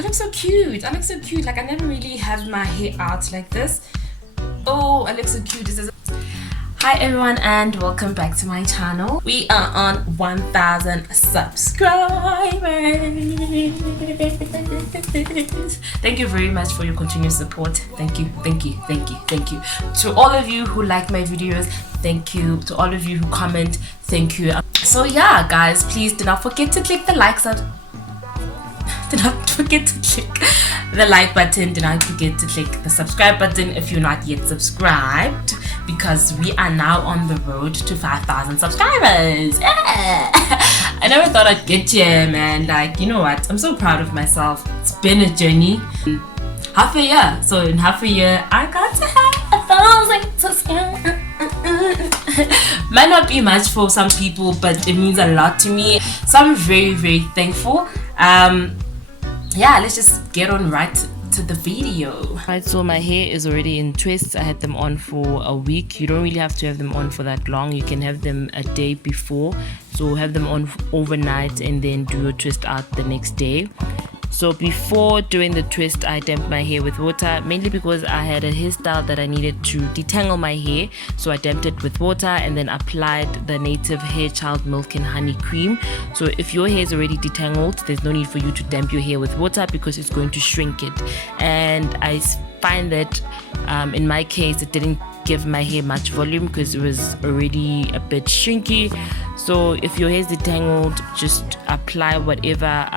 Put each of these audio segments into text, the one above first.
I look so cute. I look so cute. Like, I never really have my hair out like this. Oh, I look so cute. Hi everyone and welcome back to my channel. We are on 1,000 subscribers. Thank you very much for your continuous support. Thank you. To all of you who like my videos, thank you. To all of you who comment, thank you. So yeah guys, please do not forget to click the like button. Do not forget to click the like button. Do not forget to click the subscribe button if you're not yet subscribed, because we are now on the road to 5,000 subscribers. Yeah. I never thought I'd get here, man. Like, you know what? I'm so proud of myself. It's been a journey. Half a year. So in half a year, I got to have 1,000 subscribers. Might not be much for some people, but it means a lot to me. So I'm very, very thankful. Yeah, let's just get on right to the video. Right, so my hair is already in twists. I had them on for a week. You don't really have to have them on for that long. You can have them a day before, so have them on overnight and then do a twist out the next day. So before doing the twist, I damped my hair with water, mainly because I had a hairstyle that I needed to detangle my hair. So I damped it with water and then applied the native Hairstyle milk and honey cream. So if your hair is already detangled, there's no need for you to damp your hair with water because it's going to shrink it. And I find that in my case, it didn't give my hair much volume because it was already a bit shrinky. So if your hair is detangled, just apply whatever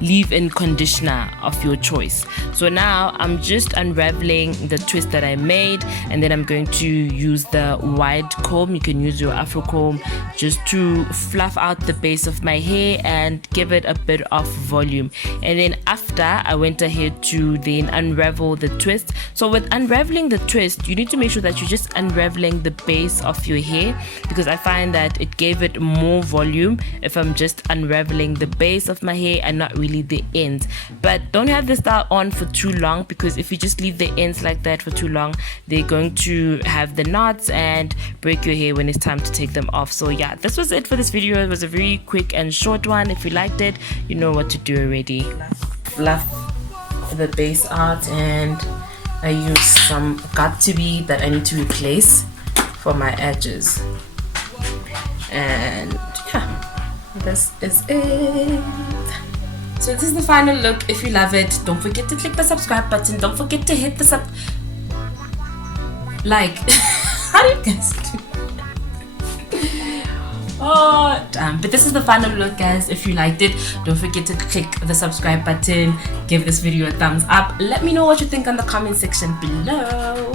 leave-in conditioner of your choice. So now I'm just unraveling the twist that I made, and then I'm going to use the wide comb. You can use your afro comb just to fluff out the base of my hair and give it a bit of volume. And then after, I went ahead to then unravel the twist. So with unraveling the twist, you need to make sure that you're just unraveling the base of your hair, because I find that it gave it more volume if I'm just unraveling the base of my hair and not really the ends. But don't have the style on for too long, because if you just leave the ends like that for too long, they're going to have the knots and break your hair when it's time to take them off. So yeah, this was it for this video. It was a very quick and short one. If you liked it, you know what to do already. Fluff the base out, and I use some got-to-be that I need to replace for my edges. And yeah, this is it. So this is the final look. If you love it, don't forget to click the subscribe button. Don't forget to hit the like. How do you guys do? Oh damn. But this is the final look, guys. If you liked it, don't forget to click the subscribe button. Give this video a thumbs up. Let me know what you think on the comment section below.